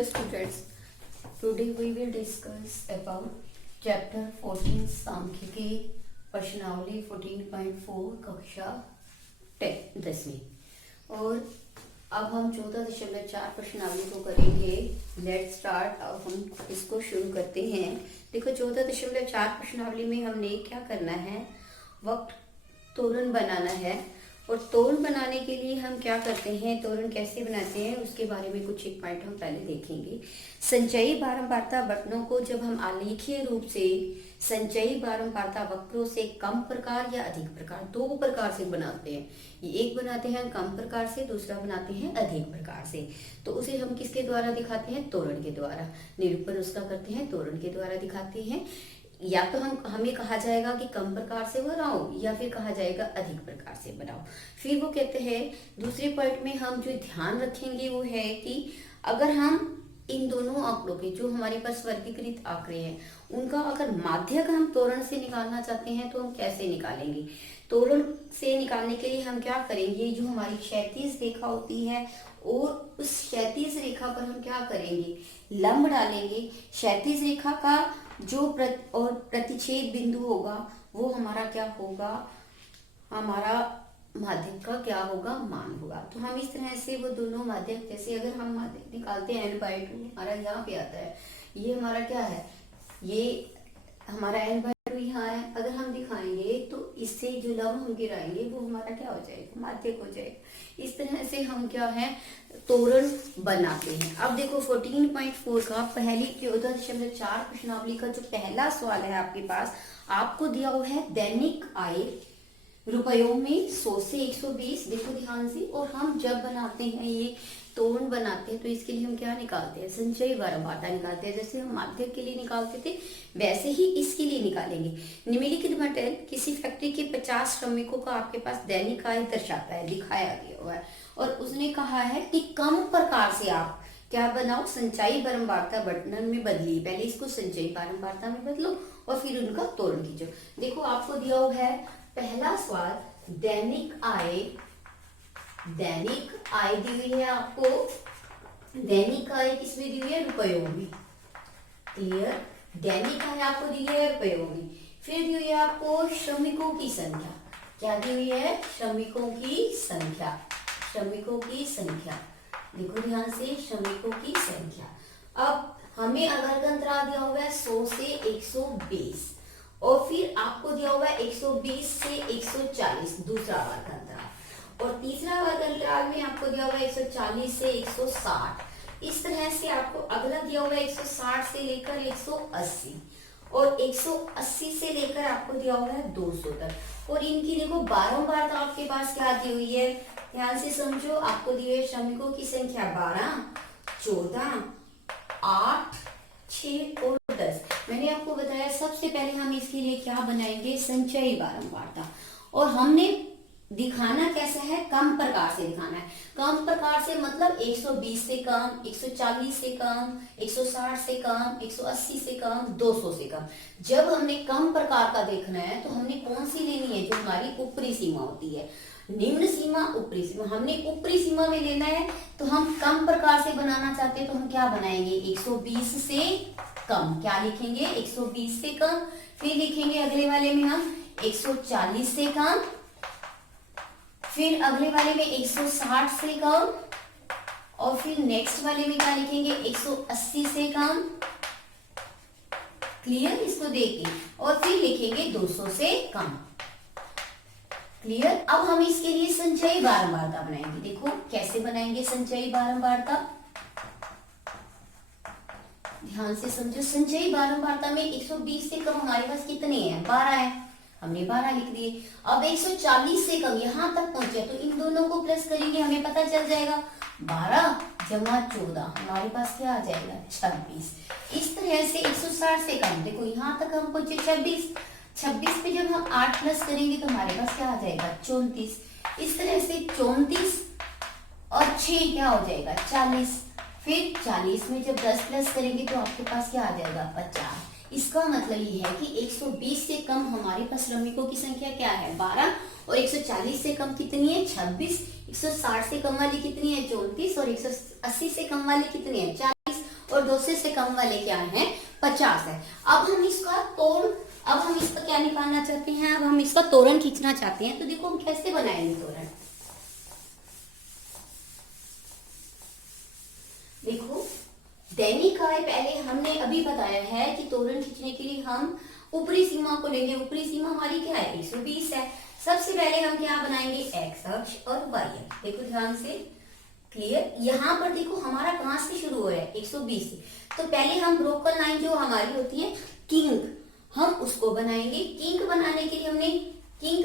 Dear students, today we will discuss about chapter 14 सांख्यिकी प्रश्नावली 14.4 कक्षा 10वीं। और अब हम 14.4 प्रश्नावली को करेंगे। Let's start. अब हम इसको शुरू करते हैं। देखो 14.4 प्रश्नावली में हमने क्या करना है, वक्त तोरण बनाना है। और तोरण बनाने के लिए हम क्या करते हैं, तोरण कैसे बनाते हैं उसके बारे में कुछ एक पॉइंट हम पहले देखेंगे। संचयी बारंबारता बटनों को जब हम आलेखीय रूप से संचयी बारंबारता वक्रों से कम प्रकार या अधिक प्रकार, दो प्रकार से बनाते हैं। ये एक बनाते हैं कम प्रकार से, दूसरा बनाते हैं अधिक प्रकार से। तो उसे हम किसके द्वारा दिखाते हैं, तोरण के द्वारा। निरूपण उसका करते हैं, तोरण के द्वारा दिखाते हैं। या तो हमें कहा जाएगा कि कम प्रकार से बनाओ, या फिर कहा जाएगा अधिक प्रकार से बनाओ। फिर वो कहते हैं दूसरे पॉइंट में हम जो ध्यान रखेंगे वो है कि अगर हम इन दोनों आंकड़ों के, जो हमारे पास वर्गीकृत आंकड़े हैं, उनका अगर माध्यक हम तोरण से निकालना चाहते हैं तो हम कैसे निकालेंगे। तोरण से निकालने के लिए हम क्या करेंगे, जो हमारी क्षैतिज रेखा होती है और उस क्षैतिज रेखा पर हम क्या करेंगे, लंब डालेंगे। क्षैतिज रेखा का जो प्रतिच्छेद बिंदु होगा वो हमारा क्या होगा, हमारा माध्यक का क्या होगा, मान होगा। तो हम इस तरह से वो दोनों माध्यक, जैसे अगर हम माध्यक निकालते हैं n/2, हमारा यहाँ पे आता है, ये हमारा क्या है, ये हमारा n/2 यहाँ है। अगर हम दिखाएंगे तो इससे जो लंब हम गिराएंगे वो हमारा क्या हो जाएगा, माध्यक हो जाएगा। इस तरह से हम क्या है, तोरण बनाते हैं। अब देखो 14.4 का पहली 14.4 प्रश्नावली का जो पहला सवाल है आपके पास, आपको दिया हुआ है दैनिक आय रुपयों में 100 से 120। देखो ध्यान से। और हम जब बनाते हैं ये तोरण बनाते हैं तो इसके लिए हम क्या निकालते हैं, संचयी बारंबारता निकालते हैं। जैसे हम माध्यक के लिए निकालते थे वैसे ही इसके लिए निकालेंगे। निम्नलिखित मॉडल किसी फैक्ट्री के 50 श्रमिकों का आपके पास दैनिक आय दर्शाता है, दिखाया गया हुआ है। और उसने कहा है कि कम प्रकार से आप क्या बनाओ, संचयी बारंबारता बटन में बदलिए। पहले इसको संचयी बारंबारता में बदलो और फिर उनका तोरण खींचो। देखो आपको दिया हुआ है पहला सवाल, दैनिक आय दी हुई है आपको। दैनिक आय किसमें दी हुई है, रुपयों में। क्लियर। दैनिक आय आपको दी है रुपयों में। फिर दी हुई है आपको श्रमिकों की संख्या। क्या दी हुई है, श्रमिकों की संख्या। श्रमिकों की संख्या देखो ध्यान से, श्रमिकों की संख्या। अब हमें अगर अंतराल दिया हुआ है 100 से 120 और फिर आपको दिया हुआ है 120 से 140 दूसरा वर्ग अंतराल, और तीसरा वर्ग अंतराल में आपको दिया हुआ है 140 से 160। इस तरह से आपको अगला दिया हुआ है 160 से लेकर 180 और 180 से लेकर आपको दिया हुआ है 200 तक। और इनकी देखो बारंबारता आपके पास क्या दी हुई है, ध्यान से समझो। आपको दी हुई श्रमिकों की संख्या 12, 14, 8, 6 और 10। मैंने आपको बताया सबसे पहले हम इसके लिए क्या बनाएंगे, संचयी बारंबारता। और हमने दिखाना कैसा है, कम प्रकार से दिखाना है। कम प्रकार से मतलब 120 से कम, 140 से कम, 160 से कम, 180 से कम, 200 से कम। जब हमने कम प्रकार का देखना है तो हमने कौन सी लेनी है, जो हमारी ऊपरी सीमा होती है। निम्न सीमा, ऊपरी सीमा। हमने ऊपरी सीमा में लेना है तो हम कम प्रकार से बनाना चाहते हैं तो हम क्या बनाएंगे, 120 से कम। क्या लिखेंगे, 120 से कम। फिर लिखेंगे अगले वाले में हम 140 से कम, फिर अगले वाले में 160 से कम, और फिर नेक्स्ट वाले में क्या लिखेंगे, 180 से कम। क्लियर, इसको देखें। और फिर लिखेंगे 200 से कम। क्लियर। अब हम इसके लिए संचयी बारंबारता बनाएंगे। देखो कैसे बनाएंगे संचयी बारंबारता, ध्यान से समझो। संचयी बारंबारता में 120 से कम हमारे पास कितने हैं, 12 है, हमने 12 लिख दिए। अब 140 से कम यहां तक पहुंचे तो इन दोनों को प्लस करेंगे, हमें पता चल जाएगा 12 जमा 14 हमारे पास क्या आ जाएगा, 26। इस तरह से 160 से कम, देखो यहां तक हम पहुंचे 26 पे जब हम 8 प्लस करेंगे तो हमारे पास क्या आ जाएगा, 34। इस तरह से 34 और 6 क्या हो जाएगा, 40। फिर 40 में जब 10 प्लस करेंगे तो आपके पास क्या आ जाएगा, 50। इसका मतलब ये है कि 120 से कम हमारे पास श्रमिकों की संख्या क्या है, 12, और 140 से कम कितनी है, 26। 160 से कम वाली कितनी है, 34, और 180 से कम वाली कितनी है, 40। और 200 से कम वाले क्या हैं, 50 है। अब हम इसका क्या निकालना चाहते हैं, अब हम इसका तोरण खींचना चाहते हैं। तो देखो हम कैसे बनाएंगे तोरण। देखो दैनिक आय पहले हमने अभी बताया है कि तोरण खींचने के लिए हम ऊपरी सीमा को लेंगे। ऊपरी सीमा हमारी क्या है, 120 है। सबसे पहले हम क्या बनाएंगे, एक्स अक्ष और वाई अक्ष। देखो ध्यान से, क्लियर। यहाँ पर देखो हमारा कहां से शुरू हो रहा है, 120 से। तो पहले हम ब्रोकन लाइन जो हमारी होती है किंक, हम उसको बनाएंगे। किंक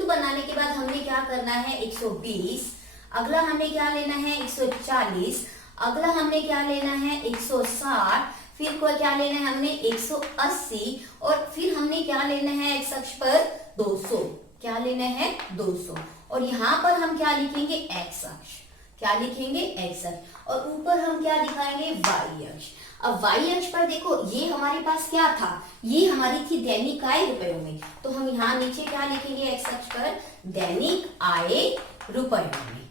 बनाने के बाद हमने क्या करना है, 120। अगला हमने क्या लेना है, 140। अगला हमने क्या लेना है, 160। फिर को क्या लेना है हमने, 180। और फिर हमने क्या लेना है, एक्स अक्ष पर 200। क्या लेना है, 200। और यहाँ पर हम क्या लिखेंगे, एक्स अक्ष। क्या लिखेंगे, एक्स अक्ष। और ऊपर हम क्या दिखाएंगे, वाई अक्ष। अब वाई अक्ष पर देखो ये हमारे पास क्या था, ये हमारी थी दैनिक आय रुपयों में। तो हम यहाँ नीचे क्या लिखेंगे, एक्स अक्ष पर दैनिक आय रुपयों में,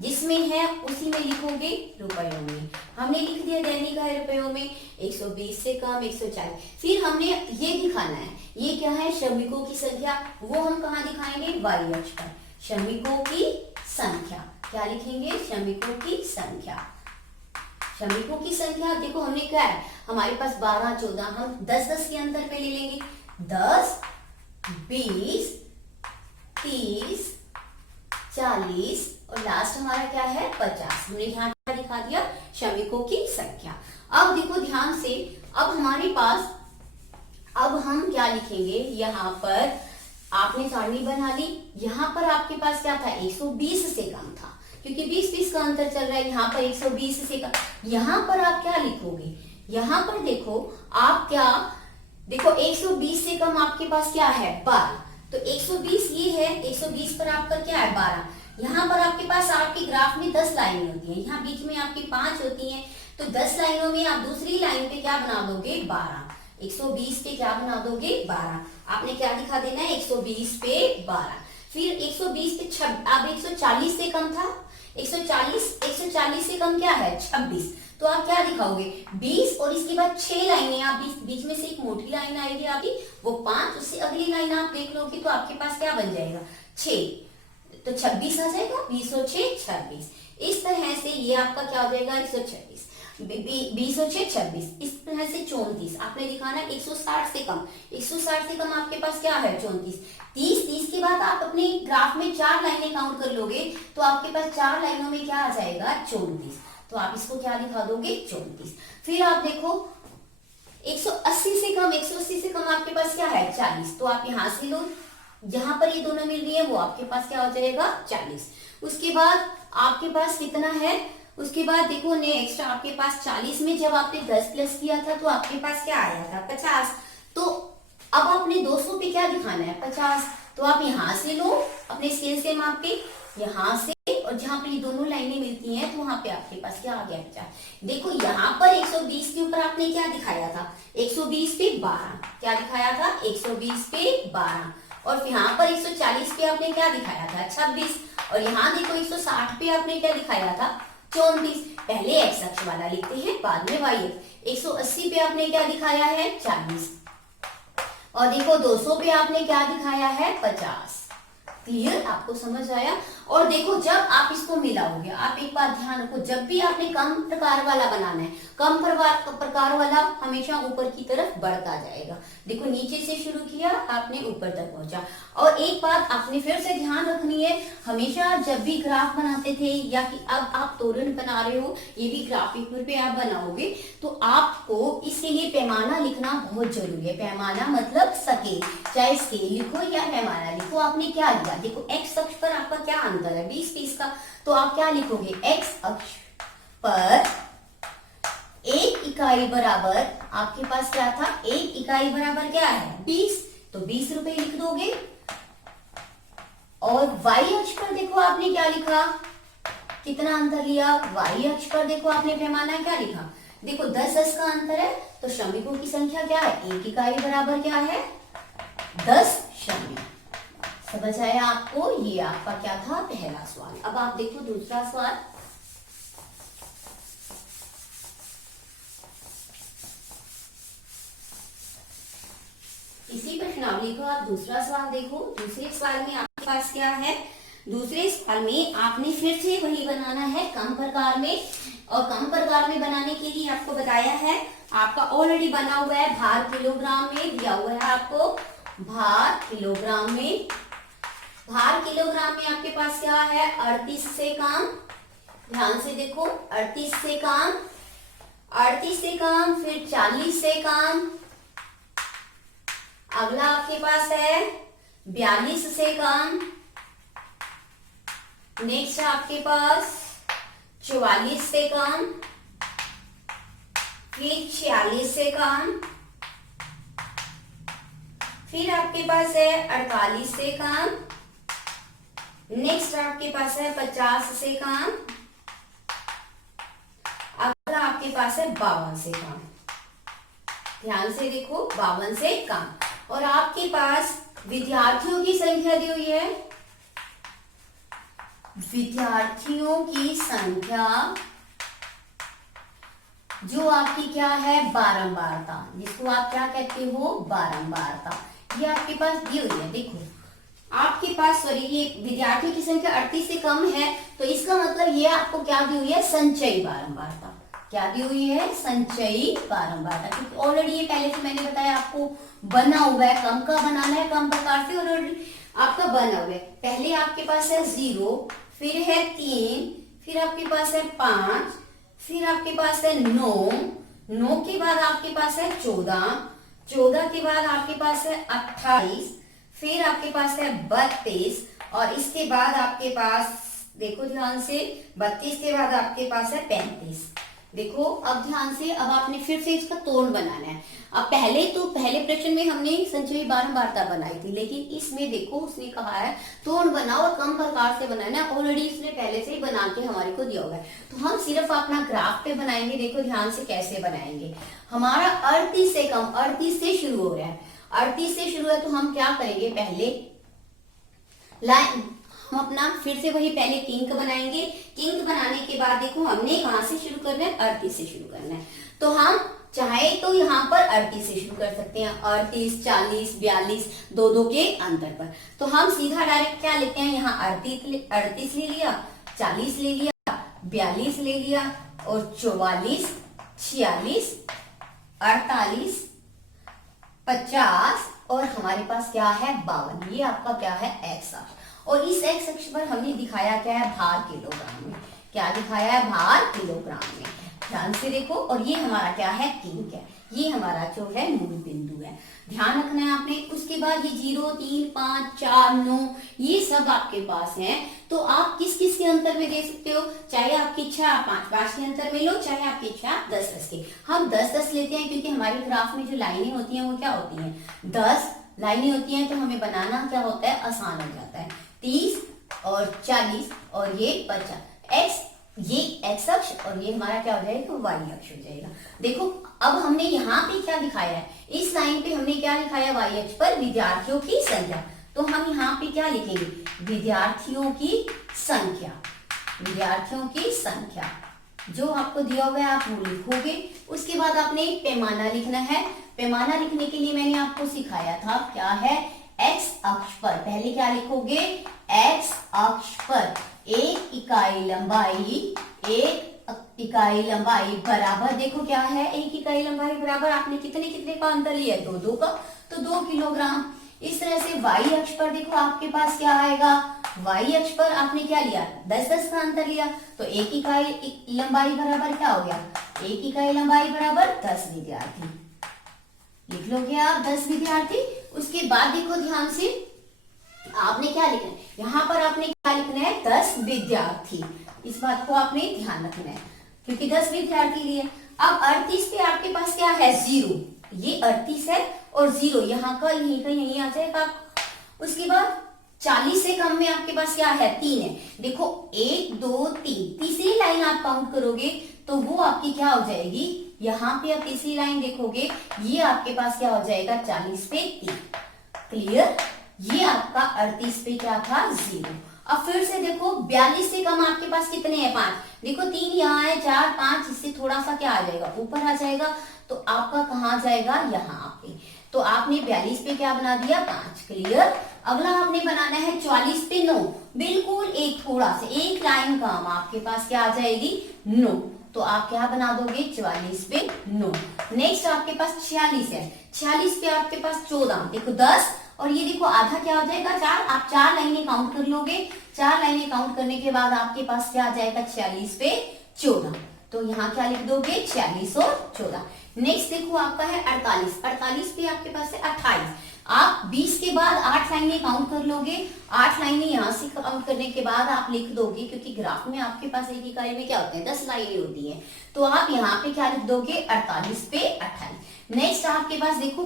जिसमें है उसी में लिखोगे रुपयों में। हमने लिख दिया दैनिक आय रुपयों में, 120 से कम, 140। फिर हमने ये दिखाना है, ये क्या है, श्रमिकों की संख्या। वो हम कहाँ दिखाएंगे, वाई अक्ष पर। श्रमिकों की संख्या क्या लिखेंगे, श्रमिकों की संख्या। श्रमिकों की संख्या देखो हमने क्या है, हमारे पास 12, 14, हम 10-10 के अंतर पे ले लेंगे। 10, 20, 30, 40 और लास्ट हमारा क्या है, 50। हमने यहाँ क्या दिखा दिया, श्रमिकों की संख्या। अब देखो ध्यान से, अब हमारे पास, अब हम क्या लिखेंगे, यहाँ पर आपने सारणी बना ली। यहाँ पर आपके पास क्या था, 120 से कम था, क्योंकि 20-20 का अंतर चल रहा है। यहाँ पर 120 से कम। यहाँ पर आप क्या लिखोगे, यहाँ पर देखो आप क्या, देखो 120 से कम आपके पास क्या है, 12। तो 120 ये है, 120 पर आपका क्या है, 12। यहाँ पर आपके पास आपके ग्राफ में 10 लाइनें होती हैं, यहाँ बीच में आपकी 5 होती हैं। तो 10 लाइनों में आप दूसरी लाइन पे क्या बना दोगे, 12। 120 पे क्या बना दोगे, 12। आपने क्या दिखा देना है, 120 पे 12। फिर 120 पे अब 140 से कम था, 140 से कम क्या है, 26। तो आप क्या दिखाओगे, 20 और इसके बाद 6 लाइनें, आप बीच में से एक मोटी लाइन आएगी आपकी, वो 5, उससे अगली लाइन आप देख लोगे तो आपके पास क्या बन जाएगा, 6। तो 26 आ जाएगा, 20 और 6 26। इस तरह से ये आपका क्या हो जाएगा, 126। 20 और 6 26। इस तरह से 34 आपने दिखाना, 160 से कम। 160 से कम आपके पास क्या है, 34। 30 के बाद आप अपने ग्राफ में 4 लाइनें काउंट कर लोगे तो आपके पास 4 लाइनों में क्या आ जाएगा, 34। तो आप इसको क्या दिखा दोगे, 34। फिर आप देखो 180 से कम, 180 से कम आपके पास क्या है, 40। तो आप यहां से लो, जहां पर ये दोनों मिल रही है वो आपके पास क्या हो जाएगा, 40। उसके बाद आपके पास कितना है, उसके बाद देखो नेक्स्ट आपके पास 40 में जब आपने 10 प्लस किया था तो आपके पास क्या आया था, 50। तो अब आपने 200 पे क्या दिखाना है, 50। तो आप यहां से लो अपने स्केल से माप के, यहां से, और जहां पर ये दोनों लाइनें मिलती हैं तो वहां पे आपके पास क्या आ गया, 50। देखो यहाँ पर 120 के ऊपर आपने क्या दिखाया था, 120 पे 12। क्या दिखाया था, 120 पे 12। और यहाँ पर 140 पे आपने क्या दिखाया था, 26। और यहाँ देखो 160 पे आपने क्या दिखाया था, 34। पहले एक्स अक्ष वाला लिखते हैं, बाद में वाई अक्ष। 180 पे आपने क्या दिखाया है, 40। और देखो 200 पे आपने क्या दिखाया है, 50। क्लियर, आपको समझ आया। और देखो जब आप इसको मिलाओगे, आप एक बात ध्यान रखो, जब भी आपने कम प्रकार वाला बनाना है, कम प्रकार वाला हमेशा ऊपर की तरफ बढ़ता जाएगा। देखो नीचे से शुरू किया, आपने ऊपर तक पहुंचा। और एक बात आपने फिर से ध्यान रखनी है, हमेशा जब भी ग्राफ बनाते थे या कि अब आप तोरण बना रहे हो, ये भी ग्राफ पेपर पे आप बनाओगे, तो आपको इसके लिए पैमाना लिखना बहुत जरूरी है। पैमाना मतलब स्केल, चाहे स्केल लिखो या पैमाना लिखो। आपने क्या लिखा, देखो एक्स अक्ष पर आपका क्या अंतर है, 20-30 का। तो आप क्या लिखोगे, एक्स अक्ष पर 1 इकाई बराबर, आपके पास क्या था, 1 इकाई बराबर क्या है, 20। तो 20 रुपए लिख दोगे। और वाई अक्ष पर देखो आपने क्या लिखा, कितना अंतर लिया, वाई अक्ष पर देखो आपने पैमाना क्या लिखा, देखो 10-10 का अंतर है। तो श्रमिकों की संख्या क्या है, 1 इकाई बराबर क्या है, 10 श्रमिक। समझ आया आपको, ये आपका क्या था, पहला सवाल। अब आप देखो दूसरा सवाल। इसी प्रश्नावली को आप दूसरा सवाल देखो। दूसरे सवाल में आपके पास क्या है, दूसरे सवाल में आपने फिर से वही बनाना है कम प्रकार में, और कम प्रकार में बनाने के लिए आपको बताया है, आपका ऑलरेडी बना हुआ है, भार किलोग्राम में दिया हुआ है आपको, भार किलोग्राम में। भार किलोग्राम में आपके पास क्या है, 38 से काम, ध्यान से देखो, 38 से काम, 38 से काम, फिर 40 से काम, अगला आपके पास है 42 से काम, नेक्स्ट आपके पास 44 से काम, फिर 46 से काम, फिर आपके पास है 48 से काम, नेक्स्ट आपके पास है 50 से काम, अगला आपके पास है 52 से काम। ध्यान से देखो, 52 से काम। और आपके पास विद्यार्थियों की संख्या दी हुई है, विद्यार्थियों की संख्या जो आपकी क्या है, बारंबारता, जिसको आप क्या कहते हो, बारंबारता, ये आपके पास दी हुई है। देखो आपके पास, सॉरी, ये विद्यार्थियों की संख्या 38 से कम है, तो इसका मतलब ये आपको क्या दी हुई है, संचयी बारंबारता। क्या दी हुई है, संचयी बारंबारता, क्योंकि ऑलरेडी ये पहले से मैंने बताया आपको बना हुआ है, कम का बनाना है कम प्रकार से, और ऑलरेडी आपका बना हुआ है। पहले आपके पास है 0, फिर है 3, फिर आपके पास है 5, फिर आपके पास है 9, 9 के बाद आपके पास है 14, 14 के बाद आपके पास है 28, फिर आपके पास है 32, और इसके बाद आपके पास, देखो ध्यान से, 32 के बाद आपके पास है 35। देखो अब ध्यान से, अब आपने फिर से इसका तोड़ बनाना है। अब पहले प्रश्न में हमने संचयी बारंबारता बनाई थी, लेकिन इसमें देखो उसने कहा है तोड़ बनाओ और कम प्रकार से बनाना है, ऑलरेडी इसने पहले से ही बना के हमारे को दिया हुआ है, तो हम सिर्फ अपना ग्राफ पे बनाएंगे। देखो ध्यान से कैसे बनाएंगे, हमारा 38 से कम, 38 से शुरू हो रहा है, 38 से शुरू है, तो हम क्या करेंगे, पहले लाइन हम अपना फिर से वही पहले किंक बनाएंगे। किंक बनाने के बाद देखो हमने कहां से शुरू करना है, 38 से शुरू करना है, तो हम चाहे तो यहाँ पर 38 से शुरू कर सकते हैं, 38, 40, 42, दो दो के अंतर पर। तो हम सीधा डायरेक्ट क्या लेते हैं, यहाँ 38 ले लिया, 40 ले लिया, 42 ले लिया, और 44, 46, 48, 50, और हमारे पास क्या है, 52। ये आपका क्या है, एक्स अक्ष। और इस एक्स अक्ष पर हमने दिखाया क्या है, भार किलोग्राम में। क्या दिखाया है, भार किलोग्राम में। ध्यान से देखो, और ये हमारा क्या है, किंक है, ये हमारा जो है मूल बिंदु है, ध्यान रखना है आपने। उसके बाद ये 0, 3, 5, 4, 9 ये सब आपके पास हैं, तो आप किस किस के अंतर में दे सकते हो, चाहे आपकी इच्छा 5-5 के अंतर में लो, चाहे आपकी इच्छा 10-10 के। हम 10-10 लेते हैं क्योंकि हमारे ग्राफ में जो लाइनें होती हैं वो क्या होती हैं, 10 लाइनें होती हैं, तो हमें बनाना क्या होता है, आसान हो जाता है। 30 और 40 और ये 50, एक्स, ये एक्स अक्ष, और ये हमारा क्या हो जाएगा, वाई अक्ष हो जाएगा। देखो अब हमने यहाँ पे क्या दिखाया है, इस लाइन पे हमने क्या लिखाया, वाई अक्ष पर विद्यार्थियों की संख्या, तो हम यहाँ पे क्या लिखेंगे, विद्यार्थियों की संख्या, विद्यार्थियों की संख्या जो आपको दिया हुआ है आप वो लिखोगे। उसके बाद आपने पैमाना लिखना है। पैमाना लिखने के लिए मैंने आपको सिखाया था, क्या है, एक्स अक्ष पर, पहले क्या लिखोगे, एक्स अक्ष पर 1 इकाई लंबाई, 1 इकाई लंबाई बराबर, देखो क्या है, 1 इकाई लंबाई बराबर, आपने कितने कितने का अंतर लिया है, 2-2 का, तो 2 किलोग्राम। इस तरह से वाई अक्ष पर देखो आपके पास क्या आएगा, वाई अक्ष पर आपने क्या लिया, 10-10 का अंतर लिया, तो 1 इकाई लंबाई बराबर क्या हो गया, 1 इकाई लंबाई बराबर 10 विद्यार्थी। लिख लोगे आप 10 विद्यार्थी। उसके बाद देखो ध्यान से, आपने क्या लिखना है, यहाँ पर आपने क्या लिखना है, 10 विद्यार्थी। इस बात को आपने ध्यान रखना है क्योंकि 10 विद्यार्थी लिए। अब 38 पे आपके पास क्या है, 0, ये 38 है और 0 यहाँ का यहीं का यहीं आ जाएगा। उसके बाद 40 से कम में आपके पास क्या है, 3 है। देखो 1, 2, 3, तीसरी लाइन आप काउंट करोगे तो वो आपकी क्या हो जाएगी, यहाँ पे आप तीसरी लाइन देखोगे, ये आपके पास क्या हो जाएगा, 40 पे 3। क्लियर, ये आपका 38 पे क्या था, 0। अब फिर से देखो 42 से कम आपके पास कितने हैं, 5। देखो 3 यहाँ है, 4, 5, इससे थोड़ा सा क्या आ जाएगा, ऊपर आ जाएगा, तो आपका कहाँ जाएगा, यहाँ पे। तो आपने 42 पे क्या बना दिया 5। क्लियर। अगला आपने बनाना है 44 पे 9। बिल्कुल एक थोड़ा सा एक लाइन कम आपके पास क्या आ जाएगी 9। तो आप क्या बना दोगे 44 पे 9। नेक्स्ट आपके पास 46 है। 46 पे आपके पास 14, देखो 10 और ये देखो आधा क्या हो जाएगा 4। आप 4 लाइनें काउंट कर लोगे। 4 लाइनें काउंट करने के बाद आपके पास क्या आ जाएगा 46 पे 14। तो यहाँ क्या लिख दोगे 46 और 14। नेक्स्ट देखो आपका है 48। 48 पे आपके पास है 28। आप 20 के बाद 8 लाइनें काउंट कर लोगे। 8 लाइनें यहाँ से काउंट करने के बाद आप लिख दोगे, क्योंकि ग्राफ में आपके पास एक इकाई में क्या होते हैं 10 लाइनें होती हैं। तो आप यहाँ पे क्या लिख दोगे 48 पे 28। नेक्स्ट आपके पास देखो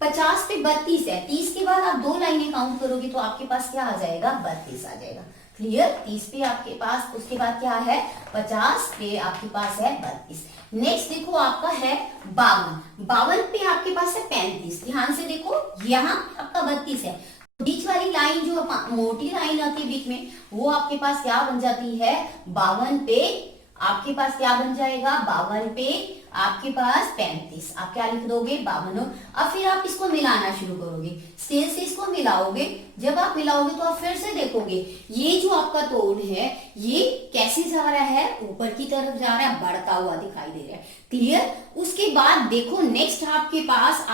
50 पे 32 है। 30 के बाद आप 2 लाइनें काउंट करोगे तो आपके पास क्या आ जाएगा 32 आ जाएगा। क्लियर। 30 पे आपके पास, उसके बाद क्या है 50 पे आपके पास है 32। नेक्स्ट देखो आपका है 52। 52 पे आपके पास है 35। ध्यान से देखो यहाँ आपका 32 है। बीच वाली लाइन जो मोटी लाइन आती है बीच में, वो आपके पास क्या बन जाती है 52 पे आपके पास क्या बन जाएगा 52 पे आपके पास 35। आप क्या लिख दोगे 52। अब फिर आप इसको मिलाना शुरू करोगे, स्केल से इसको मिलाओगे। जब आप मिलाओगे तो आप फिर से देखोगे ये जो आपका तोड़ है ये कैसे जा रहा है, ऊपर की तरफ जा रहा है, बढ़ता हुआ दिखाई दे रहा है। क्लियर। उसके बाद देखो नेक्स्ट आपके पास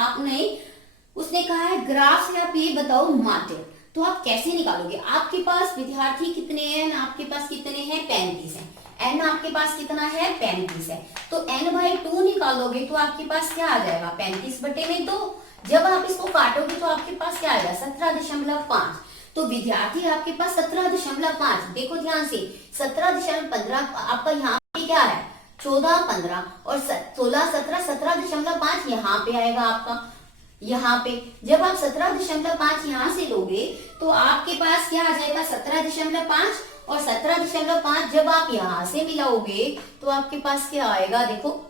उसने कहा है ग्राफ से आप ये बताओ माध्य। तो आप कैसे निकालोगे, आपके पास विद्यार्थी कितने हैं, आपके पास कितने हैं 35 है। n आपके पास कितना है 35 है। तो n/2 निकालोगे तो आपके पास क्या आ जाएगा 35 बटे में 2। जब आप इसको काटोगे तो आपके पास क्या आएगा 17.5। तो विद्यार्थी आपके पास 17.5। देखो ध्यान से 17.15 आपका यहाँ पे क्या है 14, 15 और 16, 17, 17.5 यहाँ पे आएगा आपका। यहाँ पे जब आप 17.5 यहाँ से लोगे तो आपके पास क्या आ जाएगा 17.5 और 17.5 जब आप यहाँ से मिलाओगे तो आपके पास क्या आएगा। देखो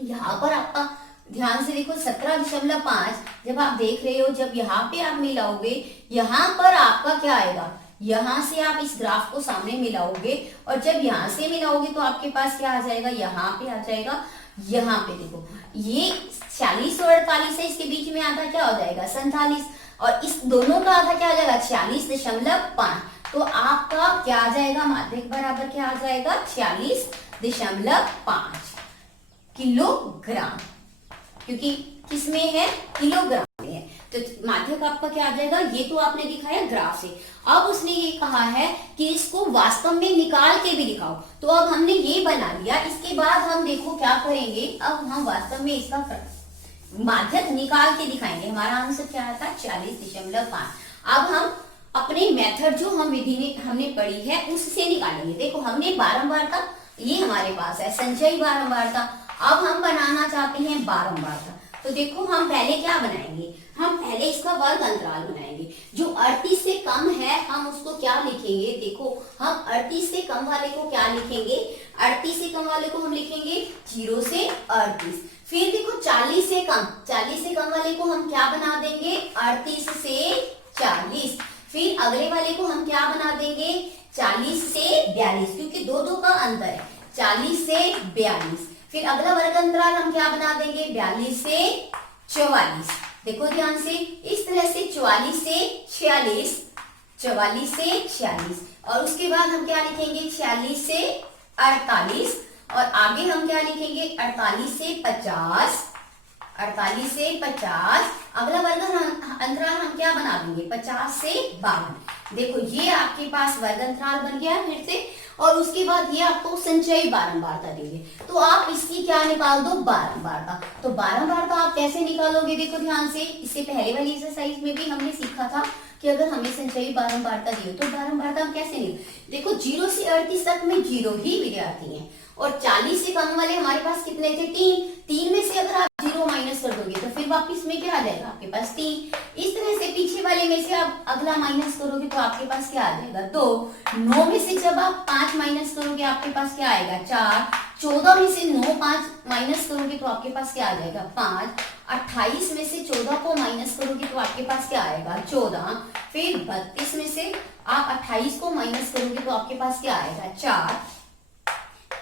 यहाँ पर आपका ध्यान से देखो 17.5 जब आप देख रहे हो, जब यहाँ पे आप मिलाओगे यहाँ पर आपका क्या आएगा, यहाँ से आप इस ग्राफ को सामने मिलाओगे और जब यहाँ से मिलाओगे तो आपके पास क्या आ जाएगा, यहाँ पे आ जाएगा। यहाँ पे देखो ये 46 और 48 है, इसके बीच में आधा क्या हो जाएगा 47 और इस दोनों का आधा क्या आ जाएगा 46.5। तो आपका क्या आ जाएगा माध्यक बराबर क्या आ जाएगा 46.5 किलोग्राम, क्योंकि किसमें है किलोग्राम में है। तो माध्यक आपका क्या आ जाएगा, ये तो आपने दिखाया ग्राफ से। अब उसने ये कहा है कि इसको वास्तव में निकाल के भी दिखाओ। तो अब हमने ये बना लिया, इसके बाद हम देखो क्या करेंगे, अब हम वास्तव में इसका माध्यक निकाल के दिखाएंगे। हमारा आंसर क्या आता 40.5। अब हम अपने मेथड जो हम विधि ने हमने पढ़ी है उससे निकालेंगे। देखो हमने बारंबारता, ये हमारे पास है संचयी बारंबारता। अब हम बनाना चाहते हैं बारंबारता। तो देखो हम पहले क्या बनाएंगे, हम पहले इसका वर्ग अंतराल बनाएंगे। जो 38 से कम है हम उसको क्या लिखेंगे, देखो हम 38 से कम वाले को क्या लिखेंगे, 38 से कम वाले को हम लिखेंगे 0 से 38। फिर देखो 40 से कम वाले को हम क्या बना देंगे 38 से 40। फिर अगले वाले को हम क्या बना देंगे 40 से 42, क्योंकि दो का अंतर है 40 से 42। फिर अगला वर्ग अंतराल हम क्या बना देंगे 42 से 44। देखो ध्यान से इस तरह से 44 से 46, 44 से 46 और उसके बाद हम क्या लिखेंगे 46 से 48 और आगे हम क्या लिखेंगे 48 से 50, 48 से 50। अगला वर्ग अंतराल हम क्या बना देंगे 50 से 52। देखो ये आपके पास वर्ग अंतराल बन गया फिर से, और उसके बाद ये आपको संचयी बारंबारता देंगे। तो आप इसकी क्या निकाल दो बारंबारता। तो बारंबारता आप कैसे निकालोगे, देखो ध्यान से, इससे पहले वाली एक्सरसाइज में भी हमने सीखा था कि अगर हमें संचयी बारंबारता दी हो तो बारंबारता हम कैसे निकाल। देखो 0 से 38 तक में 0 ही विद्यार्थी हैं और 40 से कम वाले हमारे पास कितने थे 3 में से अगर आप 0 माइनस कर दोगे तो फिर वापिस में क्या आ जाएगा आपके पास 3। इस तरह से पीछे वाले में से आप अगला माइनस करोगे तो आपके पास क्या आ जाएगा 2। 9 में से जब आप 5 माइनस करोगे आपके पास क्या आएगा 4। 14 में से 9 5 माइनस करोगे तो आपके पास क्या आ जाएगा 5। 28 में से 14 को माइनस करोगे तो आपके पास क्या आएगा 14। फिर 32 में से आप 28 को माइनस करोगे तो आपके पास क्या आएगा 4।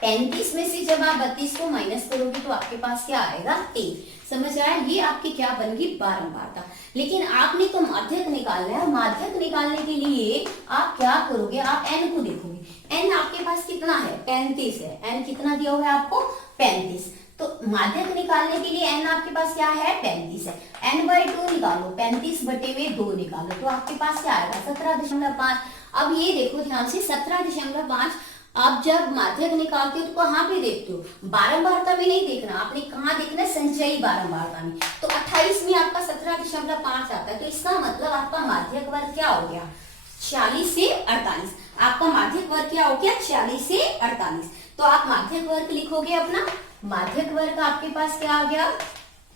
35 में से जब आप 32 को माइनस करोगे तो आपके पास क्या आएगा 3। समझ आया? ये आपकी क्या बन गई बारंबारता। लेकिन आपने तो माध्यक निकालना है। माध्यक निकालने के लिए आप क्या करोगे, आप n को देखोगे। n आपके पास कितना है 35 है। n कितना दिया हुआ है आपको 35। तो माध्यक निकालने के लिए n आपके पास क्या है 35 है। n/2 निकालो, 35 बटे में 2 निकालो तो आपके पास क्या आएगा 17.5। अब ये देखो ध्यान से 17.5। आप जब माध्यक निकालते हो तो कहाँ पे देखते हो, बारंबारता में नहीं देखना, आपने कहाँ देखना है संचयी बारंबारता में। तो 28 में आपका 17.5 आता है। तो इसका मतलब आपका माध्यक वर्ग क्या हो गया 46 से 48। आपका माध्यक वर्ग क्या हो गया 46 से 48। तो आप माध्यक वर्ग लिखोगे अपना। माध्यक वर्ग आपके पास क्या आ गया,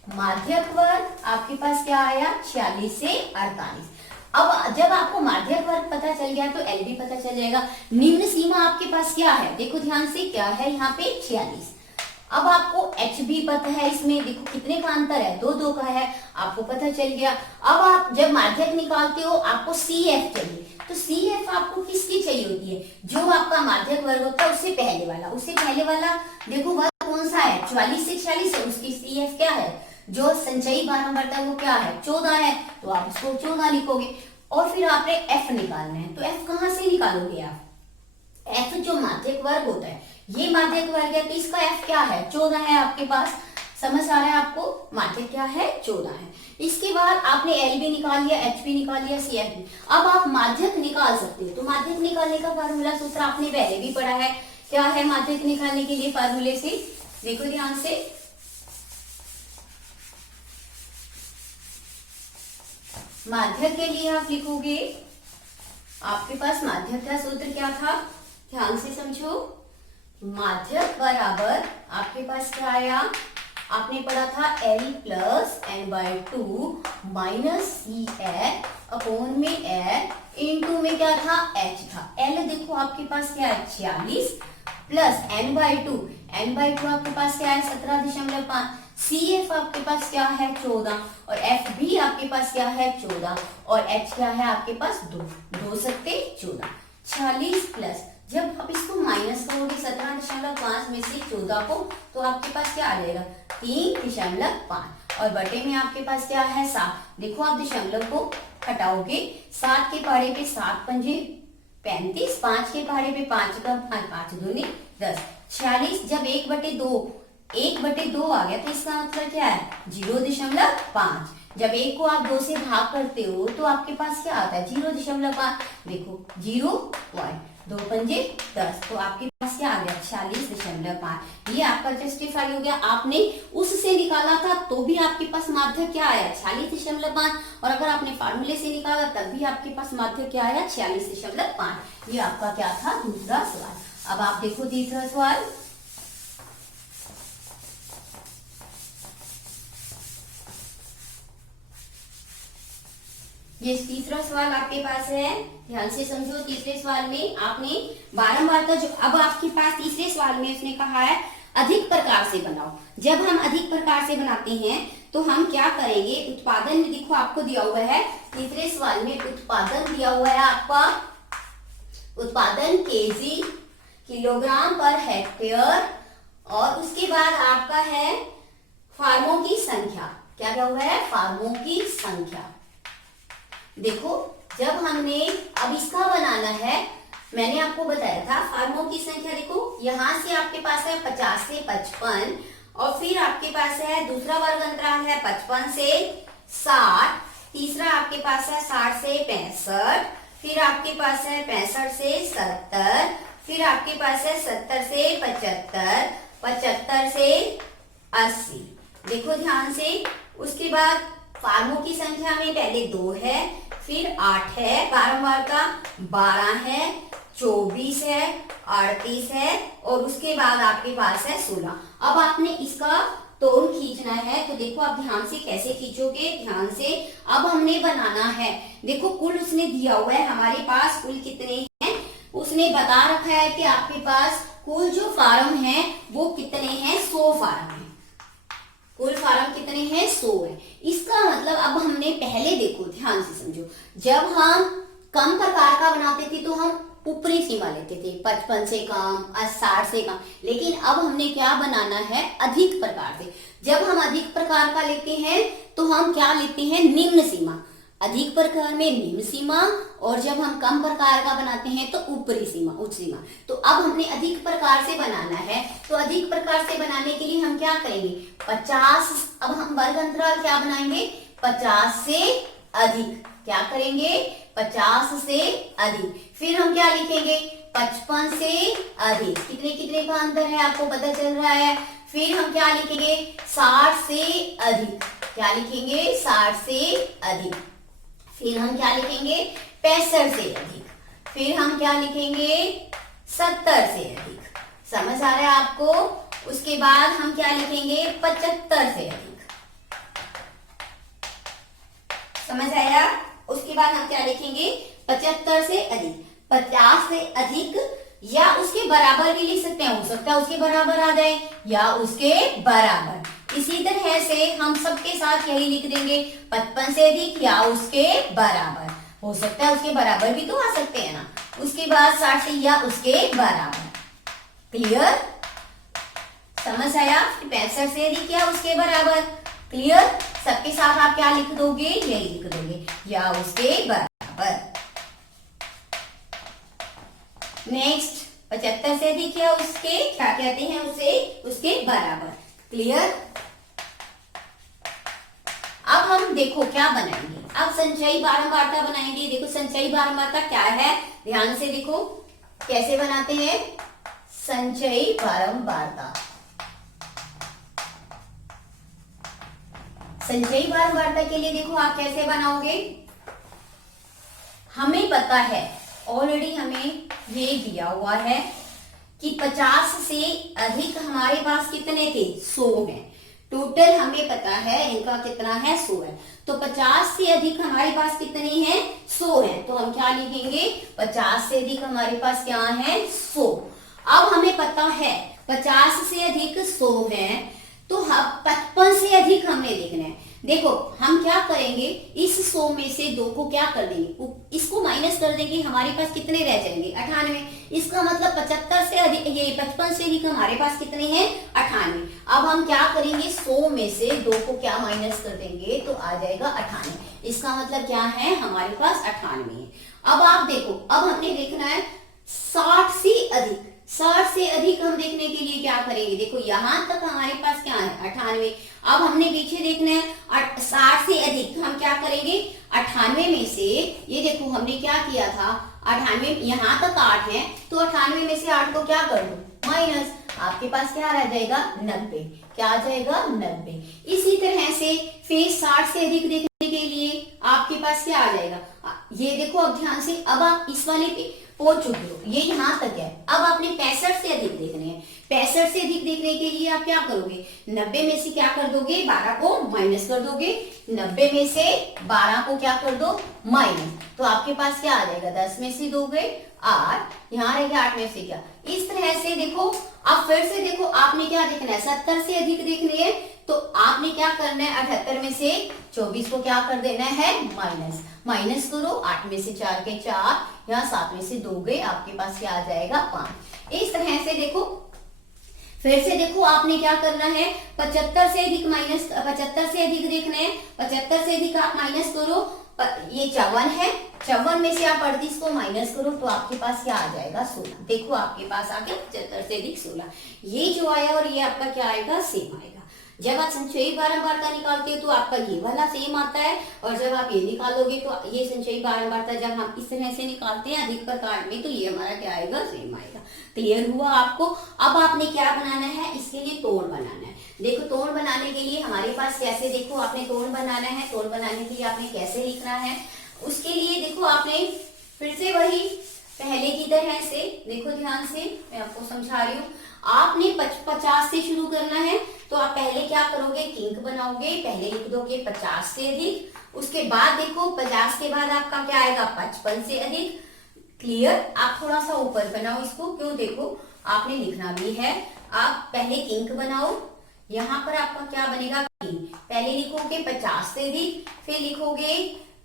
माध्यक वर्ग आपके पास क्या आया 46 से 48। अब जब आपको माध्यक वर्ग पता चल गया तो एल भी पता चल जाएगा। निम्न सीमा आपके पास क्या है, देखो ध्यान से क्या है यहाँ पे 46। अब आपको एच भी पता है, इसमें देखो कितने का अंतर है 2 का है, आपको पता चल गया। अब आप जब माध्यक निकालते हो आपको सी एफ चाहिए। तो सी एफ आपको किसकी चाहिए होती है, जो आपका माध्यक वर्ग होता है उससे पहले वाला। उससे पहले वाला देखो वर्ग कौन सा है 44 से 46 है, उसकी सी एफ क्या है, जो संचयी बारंबारता है वो क्या है 14 है। तो आप इसको 14 लिखोगे। और फिर आपने एफ निकालना है। तो एफ कहाँ से निकालोगे आप, एफ जो माध्यक वर्ग होता है, ये माध्यक वर्ग है तो इसका एफ क्या है 14 है आपके पास। समझ आ रहा है आपको, माध्यक क्या है 14 है। इसके बाद आपने एल भी निकाल लिया, एच भी निकाल लिया, सी एफ भी। अब आप माध्यक निकाल सकते हो। तो माध्यक निकालने का फार्मूला सूत्र आपने पहले भी पढ़ा है। क्या है माध्यक निकालने के लिए फार्मूले से, देखो ध्यान से। माध्यक के लिए आप लिखोगे, आपके पास माध्यक का सूत्र क्या था, ध्यान से समझो। माध्यक बराबर आपके पास क्या आया, आपने पढ़ा था L plus n/2 minus C F upon में L इंटू में क्या था H था। L देखो आपके पास क्या है 46 प्लस n/2 आपके पास क्या है 17.5। सी एफ आपके पास क्या है 14 और एफ भी आपके पास क्या है 14 और एच क्या है आपके पास 2 सत्ते 14। 46 प्लस जब आप इसको माइनस करोगे 17.5 में से 14 को तो आपके पास क्या आ जाएगा 3.5 और बटे में आपके पास क्या है 7। देखो आप दशमलव को हटाओगे, 7 के पहाड़े पे 7 पंजे 35, 5 के पहाड़े पे 5 का 5 दूनी 10। 46 जब 1/2 आ गया तो इसका मतलब क्या है 0.5। जब 1 को आप 2 से भाग करते हो तो आपके पास क्या आता है 0.5। देखो 0.2 पंजे 10 तो आपके पास क्या आ गया 46.5। ये आपका जस्टिफाई हो गया। आपने उससे निकाला था तो भी आपके पास माध्यक क्या आया 46.5 और अगर आपने फार्मूले से निकाला तब भी आपके पास माध्यक क्या आया 46.5। ये आपका क्या था दूसरा सवाल। अब आप देखो तीसरा सवाल। ये तीसरा सवाल आपके पास है, ध्यान से समझो। तीसरे सवाल में आपने बारंबारता जो अब आपके पास तीसरे सवाल में उसने कहा है अधिक प्रकार से बनाओ। जब हम अधिक प्रकार से बनाते हैं तो हम क्या करेंगे, उत्पादन में देखो आपको दिया हुआ है तीसरे सवाल में उत्पादन दिया हुआ है आपका, उत्पादन केजी किलोग्राम पर हेक्टेयर और उसके बाद आपका है फार्मों की संख्या। क्या दिया हुआ है फार्मों की संख्या। देखो जब हमने अब इसका बनाना है, मैंने आपको बताया था फार्मों की संख्या। देखो यहां से आपके पास है 50 से 55 और फिर आपके पास है दूसरा वर्ग अंतराल है 55 से 60, तीसरा आपके पास है 60 से 65, फिर आपके पास है 65 से 70, फिर आपके पास है 70 से 75, 75 से 80। देखो ध्यान से। उसके बाद फार्मों की संख्या में पहले 2 है, फिर 8 है, बारंबारता 12 है, 24 है, 38 है और उसके बाद आपके पास है 16। अब आपने इसका तोड़ खींचना है तो देखो आप ध्यान से कैसे खींचोगे, ध्यान से। अब हमने बनाना है, देखो कुल उसने दिया हुआ है हमारे पास कुल कितने हैं, उसने बता रखा है कि आपके पास कुल जो फार्म है वो कितने हैं 100 फार्म है। कुल फार्म कितने हैं 100 है। इसका मतलब अब हमने पहले देखो ध्यान से समझो, जब हम कम प्रकार का बनाते थे तो हम ऊपरी सीमा लेते थे, 55 से कम, 60 से कम। लेकिन अब हमने क्या बनाना है, अधिक प्रकार से। जब हम अधिक प्रकार का लेते हैं तो हम क्या लेते हैं, निम्न सीमा। अधिक प्रकार में निम्न सीमा, और जब हम कम प्रकार का बनाते हैं तो ऊपरी सीमा, उच्च सीमा। तो अब हमने अधिक प्रकार से बनाना है, तो अधिक प्रकार से बनाने के लिए हम क्या करेंगे, 50। अब हम वर्ग अंतराल क्या बनाएंगे, 50 से अधिक। क्या करेंगे, 50 से अधिक। फिर हम क्या लिखेंगे, 55 से अधिक। कितने कितने का अंतर है आपको पता चल रहा है। फिर हम क्या लिखेंगे, 60 से अधिक। क्या लिखेंगे, 60 से अधिक। फिर हम क्या लिखेंगे, 65 से अधिक। फिर हम क्या लिखेंगे, 70 से अधिक। समझ आ रहा है आपको। उसके बाद हम क्या लिखेंगे, 75 से अधिक। समझ आया। उसके बाद हम क्या लिखेंगे, 75 से अधिक, 50 से अधिक, या उसके बराबर भी लिख सकते हैं। हो सकता है उसके बराबर आ जाए या उसके बराबर। इसी तरह से हम सबके साथ यही लिख देंगे, 55 से अधिक या उसके बराबर। हो सकता है उसके बराबर भी तो आ सकते हैं ना। उसके बाद 60 से या उसके बराबर। क्लियर, समझ आया। 65 से अधिक या उसके बराबर। क्लियर। सबके साथ आप क्या लिख दोगे, यही लिख दोगे, या उसके बराबर। नेक्स्ट, 75 से अधिक या उसके क्या कहते हैं, उसे उसके बराबर। क्लियर। अब हम देखो क्या बनाएंगे, अब संचयी बारंबारता बनाएंगे। देखो संचयी बारंबारता क्या है, ध्यान से देखो कैसे बनाते हैं संचयी बारंबारता। संचयी बारंबारता के लिए देखो आप कैसे बनाओगे। हमें पता है, ऑलरेडी हमें ये दिया हुआ है कि 50 से अधिक हमारे पास कितने थे, 100 हैं। टोटल हमें पता है इनका कितना है, 100 है। तो 50 से अधिक हमारे पास कितने हैं, 100 हैं। तो हम क्या लिखेंगे, 50 से अधिक हमारे पास क्या है, 100। अब हमें पता है 50 से अधिक 100 हैं, तो 55 से अधिक हमने देखना है। देखो हम क्या करेंगे, इस 100 में से 2 को क्या कर देंगे, इसको माइनस कर देंगे। हमारे पास कितने रह जाएंगे, 98। इसका मतलब 75 से अधिक, ये 55 से अधिक हमारे पास कितने हैं, 98। अब हम क्या करेंगे, 100 में से 2 को क्या माइनस कर देंगे, तो आ जाएगा 98। इसका मतलब क्या है, हमारे पास 98 है। अब आप देखो, अब हमने देखना है 60 से अधिक। 60 से अधिक हम देखने के लिए क्या करेंगे, देखो यहां तक हमारे पास क्या है, 98। अब हमने पीछे देखना है 60 से अधिक। हम क्या करेंगे, 98 में से, ये देखो हमने क्या किया था, 98 यहां तक 8 है, तो 98 में से 8 को क्या कर दो, माइनस। आपके पास क्या रह जाएगा, 90। क्या आ जाएगा, 90। इसी तरह से फिर 60 से अधिक देखने के लिए आपके पास क्या आ जाएगा, ये देखो अब ध्यान से। अब आप इस वाले पे पहुंच चुके हो, ये यहां तक है। अब आपने 65 से अधिक देखने हैं। 65 से अधिक देखने के लिए आप क्या करोगे, 90 में से क्या कर दोगे, 12 को माइनस कर दोगे। 90 में से 12 को क्या कर दो, माइनस। तो आपके पास क्या आ जाएगा, 10 में से 2 गए 8, यहाँ रह गया 8 में से क्या। इस तरह से देखो, अब फिर से देखो आपने क्या देखना है, 70 से अधिक देखनी है। तो आपने क्या करना है, 78 में से 24 को क्या कर देना है, माइनस। माइनस करो, 8 में से 4 के 4, यहाँ 7 में से 2 गए, आपके पास क्या आ जाएगा, 5। इस तरह से देखो, फिर से देखो आपने क्या करना है, 75 से अधिक माइनस, 75 से अधिक देखना है। 75 से अधिक आप माइनस करो, ये 54 है, 54 में से आप 38 को माइनस करो, तो आपके पास क्या आ जाएगा, 16। देखो आपके पास आ गया 75 से अधिक 16। ये जो आया और ये आपका क्या आएगा, सेम आएगा। जब आप संचयी बारंबारता निकालते हो तो आपका ये वाला सेम आता है, और जब आप ये निकालोगे तो ये संचयी बारंबारता जब हम इस तरह से निकालते हैं अधिक प्रकार में, तो ये हमारा क्या आएगा, सेम आएगा। क्लियर हुआ आपको। अब आपने क्या बनाना है, इसके लिए तोड़ बनाना है। देखो तोड़ बनाने के लिए हमारे पास कैसे, देखो आपने तोड़ बनाना है। तोड़ बनाने के लिए आपने कैसे लिखना है, उसके लिए देखो आपने फिर से वही पहले की तरह से, देखो ध्यान से मैं आपको समझा रही हूँ। आपने 50 से शुरू करना है, तो आप पहले क्या करोगे, किंक बनाओगे। पहले लिख दोगे 50 से अधिक, उसके बाद देखो 50 के बाद आपका क्या आएगा, 55 से अधिक। क्लियर। आप थोड़ा सा ऊपर बनाओ इसको, क्यों, देखो आपने लिखना भी है। आप पहले किंक बनाओ, यहाँ पर आपका क्या बनेगा, किंक। पहले लिखोगे 50 से अधिक, फिर लिखोगे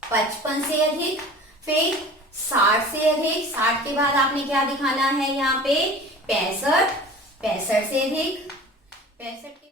55 से अधिक, फिर 60 से अधिक, 60 के बाद आपने क्या दिखाना है यहाँ पे 65, 65 से अधिक, 65